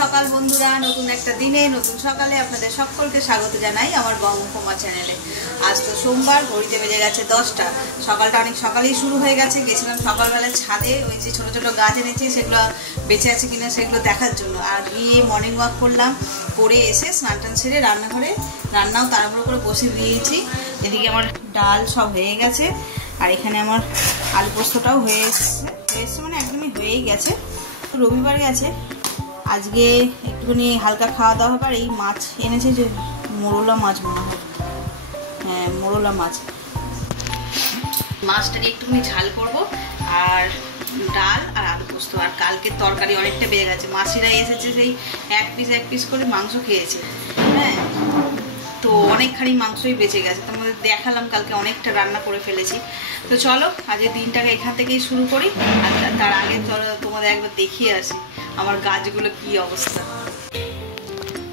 সকাল বন্ধুরা, নতুন একটা দিনে নতুন সকালে আপনাদের সকলকে স্বাগত জানাই আমার বঙ্গকুমা চ্যানেলে। আজ তো সোমবার, ঘড়িতে বেজে গেছে 10টা। সকালটা অনেক সকালেই শুরু হয়ে গেছে। গেছিলাম সকালবেলা ছাদে, ওই যে ছোটো ছোটো গাছ এনেছি সেগুলো বেঁচে আছে কিনা সেগুলো দেখার জন্য। আর গিয়ে মর্নিং ওয়াক করলাম, করে এসে স্নান টান সেরে রান্নাঘরে রান্নাও তাড়াহুড়ো করে বসে দিয়েছি। এদিকে আমার ডাল সব হয়ে গেছে, আর এখানে আমার আলু পোস্তটাও হয়ে এসছে মানে একদমই হয়েই গেছে। রবিবার গেছে, আজকে একটুখানি হালকা খাওয়া দাওয়া হবে। আর এই মাছ এনেছে, যে মোরলা মাছ মনে হয়, হ্যাঁ মোরলা মাছ। মাছটাকে একটুখানি ঝাল করব, আর ডাল আর আলু পোস্ত। আর কালকের তরকারি অনেকটা বেড়ে গেছে। মাসিরা এসেছে, সেই এক পিস করে মাংস খেয়েছে, হ্যাঁ, তো অনেকখানি মাংসই বেঁচে গেছে। তোমাদের দেখালাম কালকে অনেকটা রান্না করে ফেলেছি। তো চলো আজকে দিনটাকে এখান থেকেই শুরু করি। আর তার আগে চলো তোমাদের একবার দেখিয়ে আসি আমার গাছগুলো কি অবস্থা।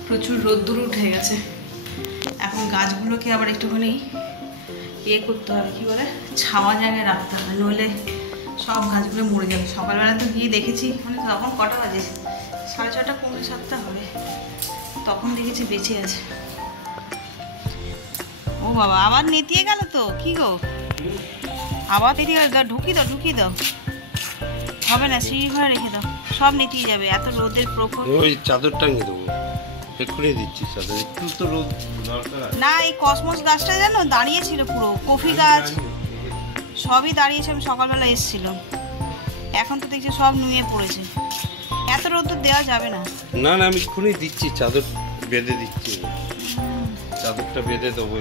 প্রচুর রোদ্দুর উঠে গেছে। এখন গাছগুলোকে আবার একটুখানি করতে হবে, কি বলে, ছাওয়া জায়গায় রাখতে হবে, নইলে সব গাছগুলো মরে যাবে। সকালবেলা তো গিয়ে দেখেছি, মানে তখন কটা বাজে, 6:30 পৌনে 7টা হবে, তখন দেখেছি বেঁচে আছে। ও বাবা, আবার নেতিয়ে গেল তো, কি গো, আবার নেতিয়ে গেল। ঢুকিয়ে দাও, হবে না, সিঁড়ি ঘরে রেখে দাও, সব নেতিয়ে যাবে। এত রোদের প্রখর। ওই চাদর টাঙিয়ে দেবো, এক্ষুনি দিচ্ছি চাদর। একটু তো রোদ দরকার না, এই কসমস গাছটা জানো দাঁড়িয়েছিল, পুরো কফি গাছ সবই দাঁড়িয়েছে। আমি সকালবেলা এসেছিল, এখন তো দেখছি সব নুয়ে পড়েছে। এত রোদ দেওয়া যাবে না। না না, আমি এক্ষুনি দিচ্ছি, চাদর বেঁধে দিচ্ছি, চাদরটা বেঁধে দেবো।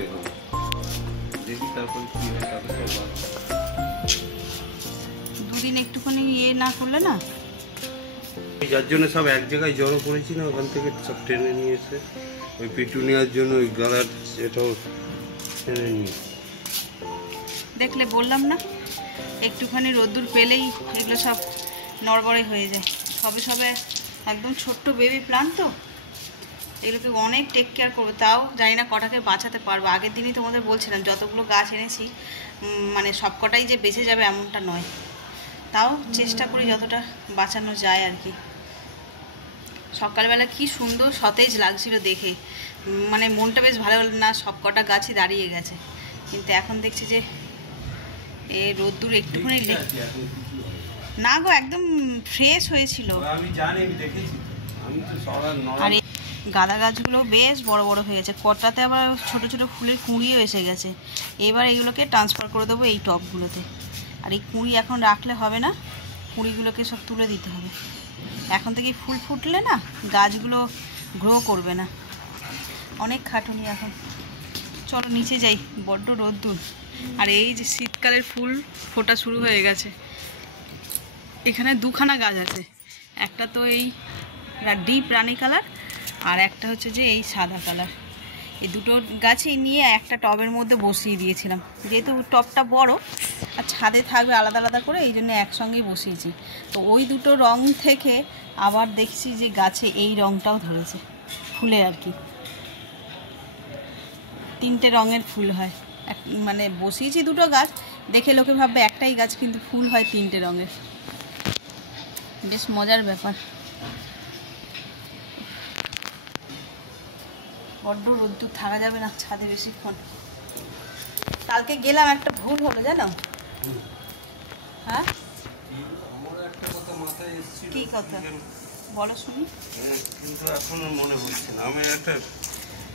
দেখি তারপরে কি হয়। চাদরটা দুদিন একটুখানি না করলে না। যার জন্য সব এক জায়গায় জড়ো করেছি না, ওখান থেকে সব টেনে নিয়ে এসে ওই পিটুনিয়ার জন্য ওই গালার এটাও টেনে নিয়ে। দেখলে বললাম না, একটুখানি রোদ্দুর পেলেই এগুলো সব নড়বড়ে হয়ে যায়। সবে একদম ছোট্ট বেবি প্লান্ট তো, এগুলোকে অনেক টেক কেয়ার করবে। তাও জানি না কটাকে বাঁচাতে পারবো। আগের দিনই তোমাদের বলছিলাম যতগুলো গাছ এনেছি, মানে সব কটাই যে বেঁচে যাবে এমনটা নয়, তাও চেষ্টা করি যতটা বাঁচানো যায় আর কি। সকালবেলা কি সুন্দর সতেজ লাগছিল দেখে, মানে মনটা বেশ ভালো না। সব কটা গাছই দাঁড়িয়ে গেছে, কিন্তু এখন দেখছি যে এই রোদ্দুর একটুখানি না গো, একদম ফ্রেশ হয়েছিল। আর এই গাঁদা গাছগুলো বেশ বড় বড় হয়েছে, কটাতে আবার ছোট ছোট ফুলের কুঁড়িও এসে গেছে। এবার এগুলোকে ট্রান্সফার করে দেবো এই টবগুলোতে। আর এই কুঁড়ি এখন রাখলে হবে না, কুঁড়িগুলোকে সব তুলে দিতে হবে। এখন থেকে ফুল ফুটলে না গাছগুলো গ্রো করবে না, অনেক খাটুনি এখন। চলো নিচে যাই, বড্ড রোদ্দুর। আর এই যে শীতকালের ফুল ফোটা শুরু হয়ে গেছে। এখানে দুখানা গাছ আছে, একটা তো এই ডিপ রানি কালার, আর একটা হচ্ছে যে এই সাদা কালার। এই দুটো গাছই নিয়ে একটা টবের মধ্যে বসিয়ে দিয়েছিলাম, যেহেতু টবটা বড় আর ছাদে থাকবে আলাদা আলাদা করে, এই জন্য একসঙ্গেই বসিয়েছি। তো ওই দুটো রং থেকে আবার দেখছি যে গাছে এই রংটাও ধরেছে ফুলে আর কি। 3টে রঙের ফুল হয়, মানে বসিয়েছি দুটো গাছ, দেখে লোকে ভাববে একটাই গাছ, কিন্তু ফুল হয় 3টে রঙের। বেশ মজার ব্যাপার। বড্ড রোদ্দুর থাকা যাবে না ছাদে বেশিক্ষণ। কালকে গেলাম, একটা ভুল হলো জানো। হ্যাঁ, কি কথা বলো শুনি। কিন্তু এখন মনে হচ্ছে না।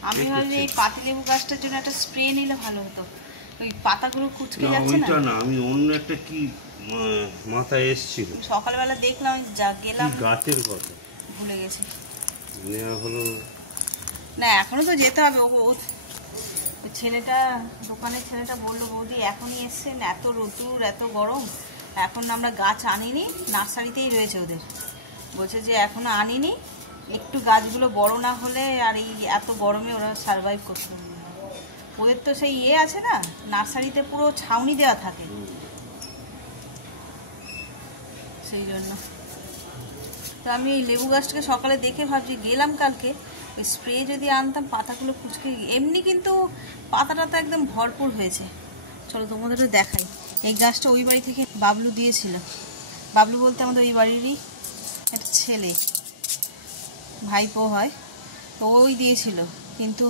আমি ভাবছি এই পাতিলেবু গাছটার জন্য একটা স্প্রে নিলে ভালো হতো। ওই পাতাগুলো কুচকে যাচ্ছে না। আমি অন্য একটা কি মাথায় এসেছিল সকালবেলা দেখলাম, যা গেলাম গাছের কথা ভুলে গেছি। নেওয়া হলো না, এখনো তো যেতে হবে। ওই ছেলেটা, দোকানের ছেলেটা বললো, বৌদি এখনই এসছেন, এত রোদ্দুর এত গরম, এখন আমরা গাছ আনিনি, নার্সারিতেই রয়েছে ওদের। বলছে যে এখনো আনিনি, একটু গাছগুলো বড় না হলে আর এই এত গরমে ওরা সারভাইভ করতে পারবে না। ওদের তো সেই আছে না, নার্সারিতে পুরো ছাউনি দেওয়া থাকে, সেই জন্য। তো আমি এই লেবু গাছটাকে সকালে দেখে ভাবছি, গেলাম কালকে, ওই স্প্রে যদি আনতাম পাতাগুলো কুচকে। এমনি কিন্তু পাতাটা তো একদম ভরপুর হয়েছে। চলো তোমাদেরও দেখাই। এই গাছটা ওই বাড়ি থেকে বাবলু দিয়েছিল। বাবলু বলতে আমাদের ওই বাড়িরই একটা ছেলে। ভাইপো হয়, তো ওই দিয়েছিল, কিন্তু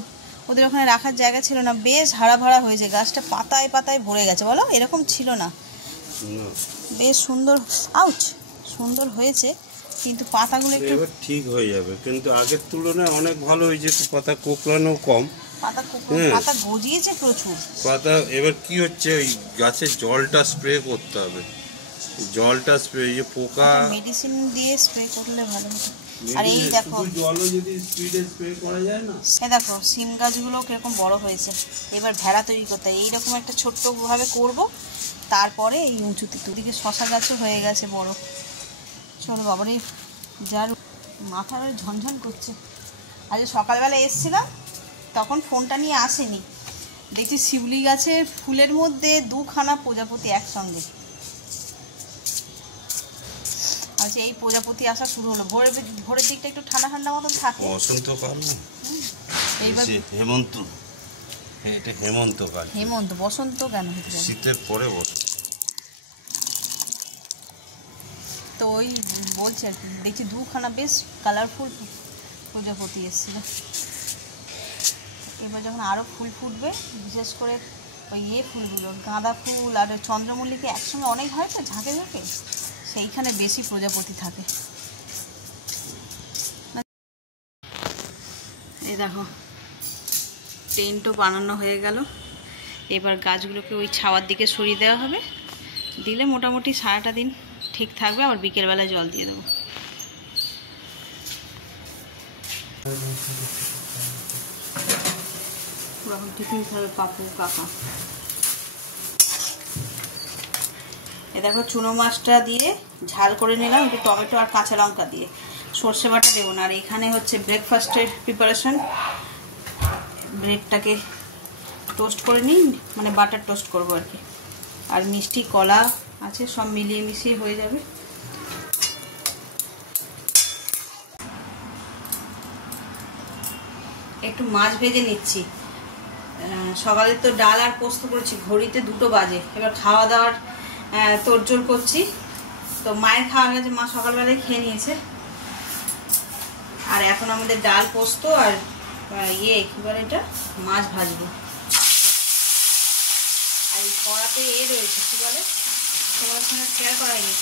ওদের ওখানে রাখার জায়গা ছিল না, বেশ হারা ভাড়া হয়েছে, গাছটা পাতায় পাতায় ভরে গেছে, বলো এরকম ছিল না, বেশ সুন্দর, আউচ সুন্দর হয়েছে, কিন্তু পাতাগুলো একটু এবার ঠিক হয়ে যাবে, কিন্তু আগের তুলনায় অনেক ভালো হয়েছে, পাতা কোঁকড়ানো কম, পাতা গজিয়েছে প্রচুর পাতা। এবার কি হচ্ছে, ওই গাছের জলটা স্প্রে করতে হবে, জলটা স্প্রে, যে পোকা মেডিসিন দিয়ে স্প্রে করলে ভালো হতো। আর এই দেখো জলও যদি স্পিডে স্প্রে করা যায় না, এই দেখো সিম গাছগুলো কিরকম বড় হয়েছে, এবার ভেড়া তৈরি করতে হয়, এইরকম একটা ছোট্ট ভাবে করব, তারপরে এই উঁচুতে দুদিকে শশা গাছও হয়ে গেছে বড়। চলো বাবারে, যার মাথার ঝনঝন করছে। আজ সকালবেলা এসেছিলাম, তখন ফোনটা নিয়ে আসেনি, দেখছি শিউলি গাছের ফুলের মধ্যে 2খানা প্রজাপতি একসঙ্গে। আচ্ছা, এই প্রজাপতি আসা শুরু হলো, ভোরের দিকটা একটু ঠান্ডা ঠান্ডা মতন থাকে, বসন্তকাল না, এইবার হেমন্ত, এটা হেমন্তকাল, হেমন্ত, বসন্ত কেন হতে যাবে, শীতের পরে বসন্ত। তো ওই বলছি আর কি, দেখছি 2খানা বেশ কালারফুল প্রজাপতি এসেছিল। এবার যখন আরও ফুল ফুটবে, বিশেষ করে ওই ফুলগুলো, গাঁদা ফুল আর চন্দ্রমল্লিকা একসঙ্গে অনেক হয় তো ঝাঁকে ঝাঁকে, সেইখানে বেশি প্রজাপতি থাকে। এই দেখো টেন্টও বানানো হয়ে গেল, এবার গাছগুলোকে ওই ছাওয়ার দিকে সরিয়ে দেওয়া হবে, দিলে মোটামুটি সারাটা দিন ঠিক থাকবে, আবার বিকেলবেলায় জল দিয়ে দেবো। এখন টিফিন খাবে পাপু কাকা। এ দেখো চুনো মাছটা দিয়ে ঝাল করে নিলাম, একটু টমেটো আর কাঁচা লঙ্কা দিয়ে, সর্ষে বাটা দেবো না। আর এখানে হচ্ছে ব্রেকফাস্টের প্রিপারেশন, ব্রেডটাকে টোস্ট করে নিই, মানে বাটার টোস্ট করবো আর কি, আর মিষ্টি কলা আছে, সব মিলিয়ে মিশিয়ে হয়ে যাবে। একটু মাছ ভেজে নিচ্ছি, সকালে তো ডাল আর পোস্ত করেছি, ঘড়িতে 2টো বাজে, এবার খাওয়া দাওয়ার তোড়জোড় করছি। তো মায়ের খাওয়া গেছে, মা সকালবেলায় খেয়ে নিয়েছে, আর এখন আমাদের ডাল পোস্ত আর কি বলে এটা, মাছ ভাজবো। আর এই কড়াতে রয়েছে কি বলে, তোমার সঙ্গে শেয়ার করা হয়নি,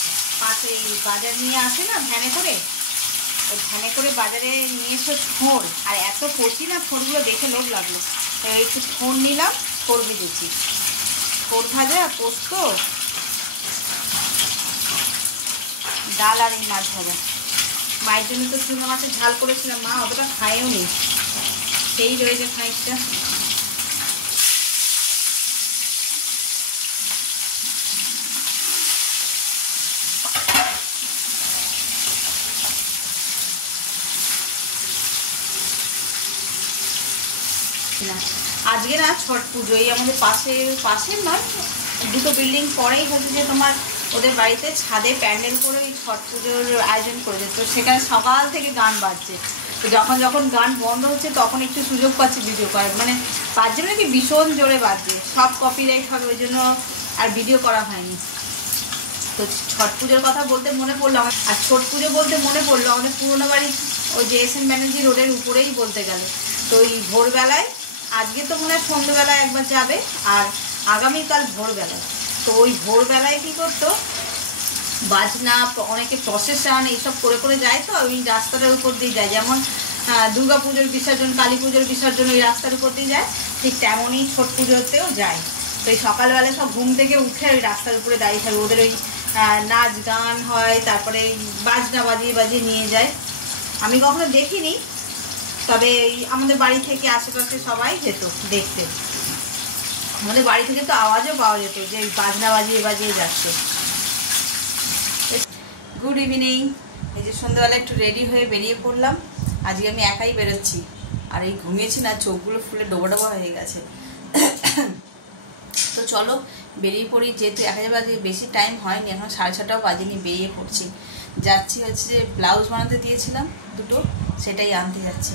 পাশে বাজার নিয়ে আসে না ভ্যানে করে, ওই ভ্যানে করে বাজারে নিয়ে এসো ছোঁড়, আর এত কচি না ছোঁড়গুলো, দেখে লোভ লাগলো, একটু ছোঁড় নিলাম, ছোঁড় ভেজেছি, ছোঁড় ভাজা, পোস্ত, ডাল আর এই মাছ ভাজা। মায়ের জন্য তো চুনো মাছের ঝাল করেছিলাম, মা অতটা খায়ও নি, সেই রয়েছে খানিকটা। আজকে না ছট পুজো, এই আমাদের পাশের নয়, 2টো বিল্ডিং পরেই হচ্ছে যে তোমার ওদের বাড়িতে ছাদে প্যান্ডেল করে ওই ছট পুজোর আয়োজন করেছে, তো সেখানে সকাল থেকে গান বাজছে, তো যখন গান বন্ধ হচ্ছে তখন একটু সুযোগ পাচ্ছি ভিডিও করার, মানে বাজছে মানে কি ভীষণ জোরে বাজছে, সব কপিরাইট হবে, ওই জন্য আর ভিডিও করা হয়নি। তো ছট পুজোর কথা বলতে মনে পড়লো আমার, আর ছট পুজো বলতে মনে পড়লো আমাদের পুরোনো বাড়ি ওই যে এস এন ব্যানার্জি রোডের উপরেই বলতে গেলে, তো ওই ভোরবেলায়, আজকে তো মনে হয় সন্ধ্যেবেলায় একবার যাবে, আর আগামীকাল ভোরবেলায়, তো ওই ভোরবেলায় কী করতো, বাজনা, অনেকে প্রসেশন এইসব করে করে যায়, তো ওই রাস্তাটার উপর দিয়ে যায়, যেমন দুর্গা পুজোর বিসর্জন, কালী পুজোর বিসর্জন ওই রাস্তার উপর দিয়ে যায়, ঠিক তেমনই ছট পুজোতেও যায়। তো এই সকালবেলা সব ঘুম থেকে উঠে ওই রাস্তার উপরে দাঁড়িয়ে থাকে, ওদের ওই নাচ গান হয়, তারপরে বাজনা বাজিয়ে বাজিয়ে নিয়ে যায়। আমি কখনো দেখিনি, তবে আমাদের বাড়ি থেকে আশেপাশে সবাই যেত দেখতে, আমাদের বাড়ি থেকে তো আওয়াজও পাওয়া যেত যে বাজনা বাজিয়ে বাজিয়ে যাচ্ছে। গুড ইভিনিং, এই যে সন্ধ্যাবেলা একটু রেডি হয়ে বেরিয়ে পড়লাম, আজকে আমি একাই বেরোচ্ছি, আর এই ঘুমিয়েছি না, চোখগুলো ফুলে ডোবা ডোবা হয়ে গেছে। তো চলো বেরিয়ে পড়ি, যেহেতু 1 বাজে, বেশি টাইম হয়নি, এখন 6:30টাও বাজেনি, বেরিয়ে পড়ছি। যাচ্ছি হচ্ছে যে ব্লাউজ বানাতে দিয়েছিলাম 2টো, সেটাই আনতে যাচ্ছি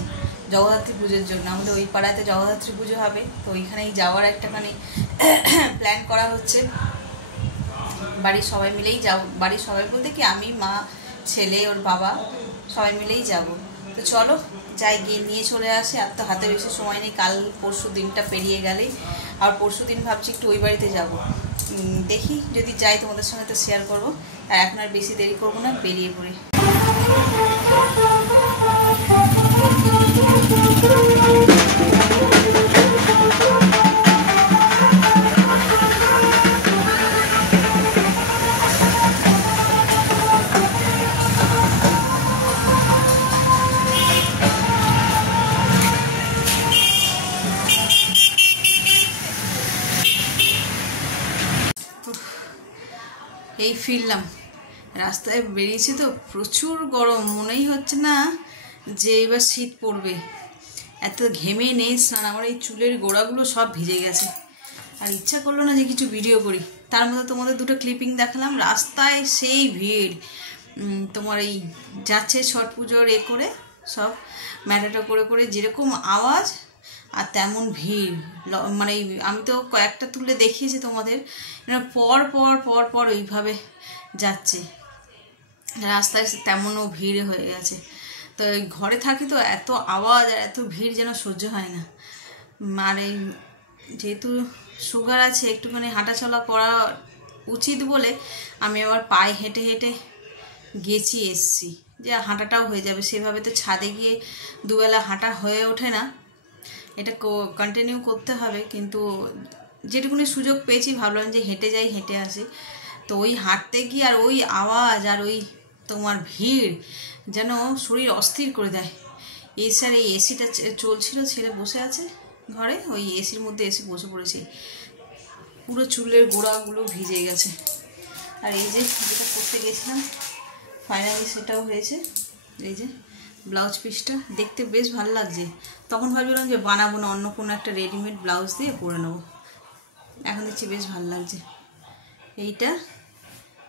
জগদ্ধাত্রী পুজোর জন্য। আমাদের ওই পাড়াতে জগদ্ধাত্রী পুজো হবে, তো ওইখানেই যাওয়ার একটা মানে প্ল্যান করা হচ্ছে, বাড়ির সবাই মিলেই যাব, বাড়ির সবাই বলতে কি আমি, মা, ছেলে, ওর বাবা সবাই মিলেই যাব। তো চলো যাই, গিয়ে নিয়ে চলে আসি। আর তো হাতে বেশি সময় নেই, কাল পরশু দিনটা পেরিয়ে গেলেই। আর পরশু দিন ভাবছি একটু ওই বাড়িতে যাবো, দেখি যদি যাই তোমাদের সঙ্গে তো শেয়ার করবো। আর এখন আর বেশি দেরি করবো না, বেরিয়ে পড়ি। এই ফিরলাম, রাস্তায় বেরিয়েছি তো প্রচুর গরম, মনেই হচ্ছে না যে এবার শীত পড়বে। এত ঘেমে নেই স্নান, আমার এই চুলের গোড়াগুলো সব ভিজে গেছে। আর ইচ্ছা করলো না যে কিছু ভিডিও করি। তার মধ্যে তোমাদের দুটো ক্লিপিং দেখালাম। রাস্তায় সেই ভিড়, তোমার এই যাচ্ছে ছট পুজোর করে সব ম্যাটাটা করে করে, যেরকম আওয়াজ আর তেমন ভিড়। মানে আমি তো কয়েকটা তুলে দেখিয়েছি তোমাদের, পর পর পর পর ওইভাবে যাচ্ছে রাস্তায়, তেমনও ভিড় হয়ে গেছে। তো ঘরে থাকি তো এত আওয়াজ আর এত ভিড় যেন সহ্য হয় না। আর এই যেহেতু সুগার আছে, একটুখানি হাঁটাচলা করা উচিত বলে আমি আবার পায়ে হেঁটে হেঁটে গেছি এসছি, যে হাঁটাটাও হয়ে যাবে। সেভাবে তো ছাদে গিয়ে দুবেলা হাঁটা হয়ে ওঠে না, এটা কন্টিনিউ করতে হবে। কিন্তু যেটুকুনি সুযোগ পেয়েছি ভাবলাম যে হেঁটে যাই, হেঁটে আসি। তো ওই হাঁটতে গিয়ে আর ওই আওয়াজ আর ওই তোমার ভিড় যেন শরীর অস্থির করে দেয়। এই স্যার এই এসিটা চলছিল, ছেলে বসে আছে ঘরে, ওই এসির মধ্যে এসে বসে পড়েছে, পুরো চুলের গোড়াগুলো ভিজে গেছে। আর এই যে যেটা করতে গেছিলাম ফাইনালি সেটাও হয়েছে। এই যে ব্লাউজ পিসটা দেখতে বেশ ভালো লাগছে। তখন ভাবছিলাম যে বানাবো না, অন্য কোনো একটা রেডিমেড ব্লাউজ দিয়ে পরে নেবো। এখন দেখছি বেশ ভালো লাগছে। এইটা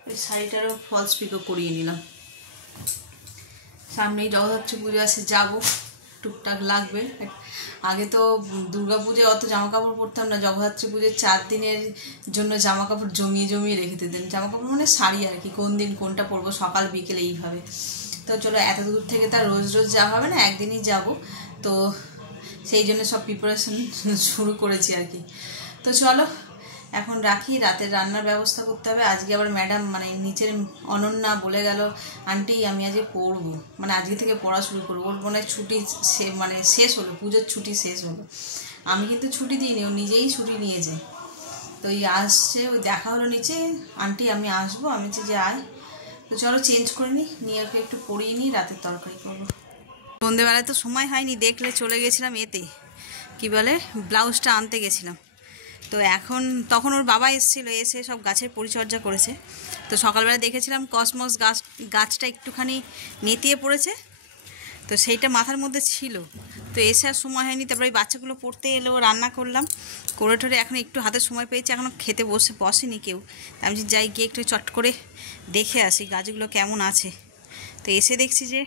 ওই শাড়িটারও ফলস পিকও করিয়ে নিলাম। সামনেই জগদ্ধাত্রী পুজো আছে, যাবো, টুকটাক লাগবে। আগে তো দুর্গা পুজোয় অত জামা কাপড় পরতাম না, জগদ্ধাত্রী পুজোর 4 দিনের জন্য জামা কাপড় জমিয়ে জমিয়ে রেখে দিতেন। জামা কাপড় মানে শাড়ি আর কি, কোন দিন কোনটা পরবো, সকাল বিকেল এইভাবে। তো চলো, এত দূর থেকে তার রোজ রোজ যাওয়া হবে না, একদিনই যাব। তো সেই জন্য সব প্রিপারেশন শুরু করেছি আর কি। তো চলো এখন রাখি, রাতের রান্নার ব্যবস্থা করতে হবে। আজকে আবার ম্যাডাম মানে নিচের অনন্যা বলে গেল, আন্টি আমি আজকে পড়বো, মানে আজকে থেকে পড়া শুরু করবো। ওর মনে ছুটি মানে শেষ হলো, পুজোর ছুটি শেষ হলো। আমি কিন্তু ছুটি দিইনি, ও নিজেই ছুটি নিয়েছে। তো এই আসছে, ওই দেখা হলো নিচে, আন্টি আমি আসবো, আমি যে আয়। তো চলো চেঞ্জ করে নিয়ে ওকে একটু পরিয়ে নিই, রাতের তরকারি করবো। সন্ধ্যেবেলায় তো সময় হয়নি, দেখলে চলে গেছিলাম এতে কি বলে ব্লাউজটা আনতে গেছিলাম। তো তখন ওর বাবা এসেছিলো, এসে সব গাছের পরিচর্যা করেছে। তো সকালবেলা দেখেছিলাম কসমস গাছটা একটুখানি নেতিয়ে পড়েছে, তো সেইটা মাথার মধ্যে ছিল। তো এসে আর সময় হয়নি। তারপরে ওই বাচ্চাগুলো পড়তে এলো, রান্না করলাম, করে ঠোরে এখন একটু হাতে সময় পেয়েছি, এখনও খেতে বসেনি কেউ। আমি যাই গিয়ে একটু চট করে দেখে আসি গাছগুলো কেমন আছে। তো এসে দেখছি যে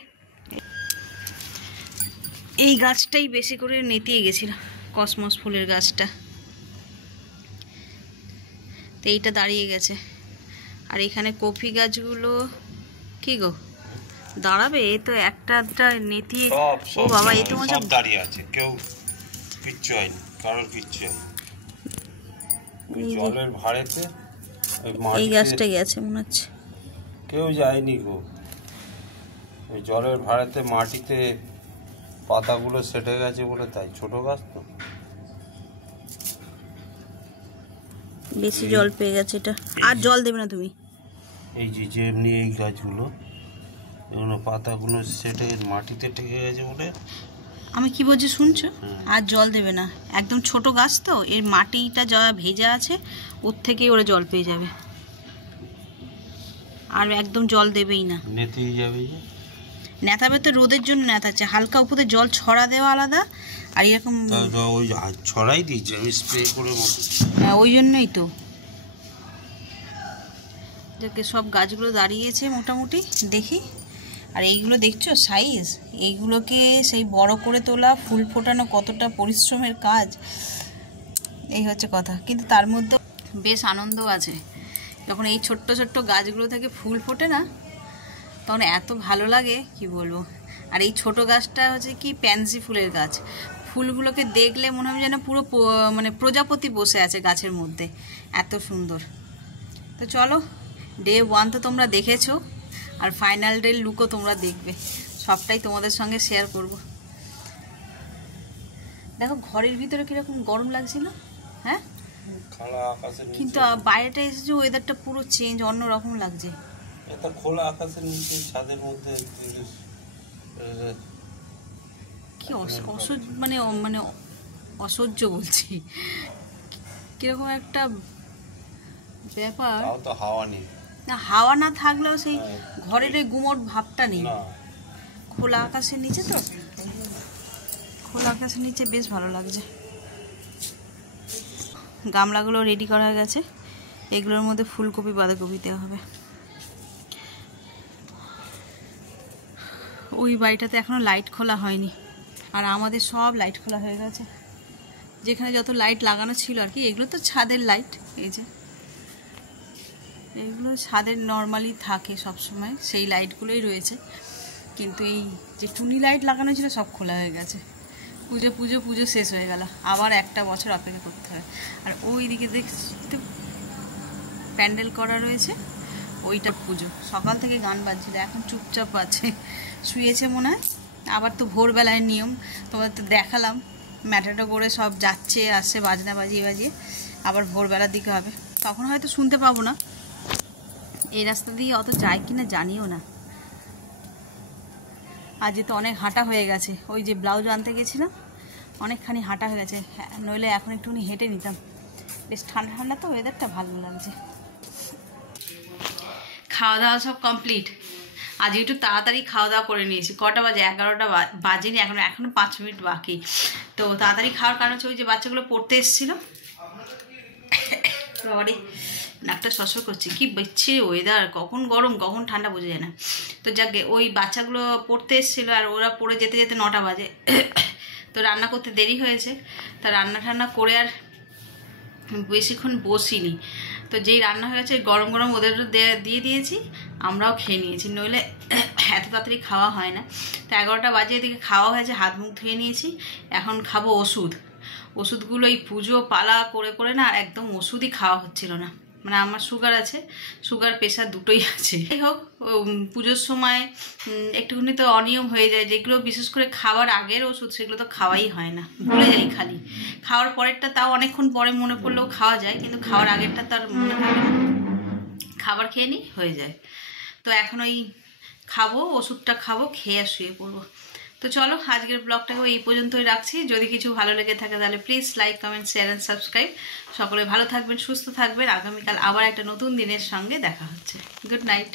এই গাছটাই বেশি করে নেতিয়ে গেছিল, কসমস ফুলের গাছটা। তো এইটা দাঁড়িয়ে গেছে। আর এখানে কফি গাছগুলো কি গো দাঁড়াবে? এ তো একটা নেতিয়ে, ও বাবা এ তো মজা দাঁড়িয়ে আছে, কেউ কিচ্ছু হয়নি, কারোর কিচ্ছু হয়নি। জলের ভাড়েতে এই গাছটা গেছে মনে হচ্ছে, কেউ যায়নি গো। ওই জলের ভাড়েতে মাটিতে পাতাগুলো সেটে গেছে বলে, তাই ছোট গাছ তো বেশি জল পেয়ে গেছে। এটা আর জল দেবে না তুমি? এই যে এমনি এই গাছগুলো, এগুলো পাতাগুলো সেটে মাটিতে ঠেকে গেছে বলে। আমি কি বলছি শুনছো? আর জল দেবে না, একদম ছোট গাছ তো, এর মাটিটা যা ভেজা আছে ওর থেকেই ওরা জল পেয়ে যাবে, আর একদম জল দেবেই না। নেতেই যাবে, যে নেতাবে তো রোদের জন্য নেতাচ্ছে, হালকা উপরে জল ছড়া দেওয়া আলাদা, আর এরকম ওই ছড়াই দিয়েছে আমি স্প্রে করে মতো। ওই জন্যই তো যাকে সব গাছগুলো দাঁড়িয়েছে মোটামুটি দেখি। আর এইগুলো দেখছো সাইজ, এইগুলোকে সেই বড় করে তোলা, ফুল ফোটানো কতটা পরিশ্রমের কাজ, এই হচ্ছে কথা। কিন্তু তার মধ্যে বেশ আনন্দ আছে, যখন এই ছোট্ট ছোট্ট গাছগুলো থেকে ফুল ফোটে না, তখন এত ভালো লাগে কি বলবো। আর এই ছোট গাছটা হচ্ছে কি প্যান্সি ফুলের গাছ। ফুলগুলোকে দেখলে মনে হয় যেন পুরো মানে প্রজাপতি বসে আছে গাছের মধ্যে, এত সুন্দর। তো চলো, ডে 1 তো তোমরা দেখেছো, আর ফাইনাল ডে লুকও তোমরা দেখবে, সবটাই তোমাদের সঙ্গে শেয়ার করব। দেখো ঘরের ভিতরে কিরকম গরম লাগছিল, হ্যাঁ, কিন্তু বাইরেটা এসেছে ওয়েদারটা পুরো চেঞ্জ, অন্যরকম লাগছে। এটা খোলা আকাশের নিচে ছাদের মধ্যে কি মানে মানে অসহ্য বলছি, কিরকম একটা ব্যাপার। তো হাওয়া নেই, না হাওয়া না থাকলেও সেই ঘরের এই গুমোট ভাবটা নেই। খোলা আকাশের নিচে তো, খোলা আকাশের নিচে বেশ ভালো লাগছে। গামলাগুলো রেডি করা হয়ে গেছে, এগুলোর মধ্যে ফুলকপি বাঁধাকপি দেওয়া হবে। ওই বাড়িটাতে এখনো লাইট খোলা হয়নি, আর আমাদের সব লাইট খোলা হয়ে গেছে, যেখানে যত লাইট লাগানো ছিল আর কি। এগুলো তো ছাদের লাইট, এই যে এগুলো ছাদের নর্মালি থাকে সব সময়, সেই লাইটগুলোই রয়েছে। কিন্তু এই যে টুনি লাইট লাগানো ছিল সব খোলা হয়ে গেছে। পুজো শেষ হয়ে গেল, আবার একটা বছর অপেক্ষা করতে হয়। আর ওই দিকে দেখতে প্যান্ডেল করা রয়েছে, ওইটা পুজো। সকাল থেকে গান বাজছিল, এখন চুপচাপ আছে, শুয়েছে মনে হয়। আবার তো ভোরবেলায় নিয়ম, তোমাদের তো দেখালাম, ম্যাটাটা করে সব যাচ্ছে আসছে বাজনা বাজিয়ে, আবার ভোরবেলার দিকে হবে, তখন হয়তো শুনতে পাবো না। এই রাস্তা দিয়ে অত যায় কিনা জানিও না। আজ তো অনেক হাঁটা হয়ে গেছে, ওই যে ব্লাউজ আনতে গেছিলাম, অনেকখানি হাঁটা হয়ে গেছে, নইলে এখন একটুখানি হেঁটে নিতাম। বেশ ঠান্ডা ঠান্ডা তো ওয়েদারটা, ভালো লাগছে। খাওয়া দাওয়া সব কমপ্লিট। আজ একটু তাড়াতাড়ি খাওয়া দাওয়া করে নিয়েছি। কটা বাজে? 11টা বাজেনি, এখনো 5 মিনিট বাকি। তো তাড়াতাড়ি খাওয়ার কারণ হচ্ছে ওই যে বাচ্চাগুলো পড়তে এসেছিলো। বাবারে নাকটা শসর করছে, কি বেচ্ছে ওয়েদার, কখন গরম কখন ঠান্ডা বোঝা যায় না। তো যাকে ওই বাচ্চাগুলো পড়তে এসেছিলো, আর ওরা পড়ে যেতে যেতে 9টা বাজে। তো রান্না করতে দেরি হয়েছে, তা রান্না ঠান্না করে আর বেশিক্ষণ বসিনি। তো যেই রান্না হয়েছে গরম গরম ওদের দিয়ে দিয়েছি, আমরাও খেয়ে নিয়েছি, নইলে এত তাড়াতাড়ি খাওয়া হয় না। তো 11টা বাজে এদিকে খাওয়া হয়েছে, হাত মুখ ধুয়ে নিয়েছি। এখন খাবো ওষুধগুলো। এই পুজো পালা করে করে না একদম ওষুধই খাওয়া হচ্ছিল না। মানে আমার সুগার আছে, সুগার প্রেশার দুটোই আছে। যাই হোক, পুজোর সময় একটুখানি তো অনিয়ম হয়ে যায়, যেগুলো বিশেষ করে খাওয়ার আগের ওষুধ সেগুলো তো খাওয়াই হয় না, ভুলে যাই খালি। খাওয়ার পরেরটা তাও অনেকক্ষণ পরে মনে পড়লেও খাওয়া যায়, কিন্তু খাওয়ার আগেরটা তার মনে থাকে না, খাবার খেয়ে নিই হয়ে যায়। তো এখন ওই খাবো, ওষুধটা খাবো, খেয়ে শুয়ে পড়বো। তো চলো, আজকের ব্লগটাকে এই পর্যন্তই রাখছি। যদি কিছু ভালো লেগে থাকে তাহলে please like, comment, share and subscribe. সকলে ভালো থাকবেন, সুস্থ থাকবেন। আগামীকাল আবার একটা নতুন দিনের সঙ্গে দেখা হচ্ছে। Good night.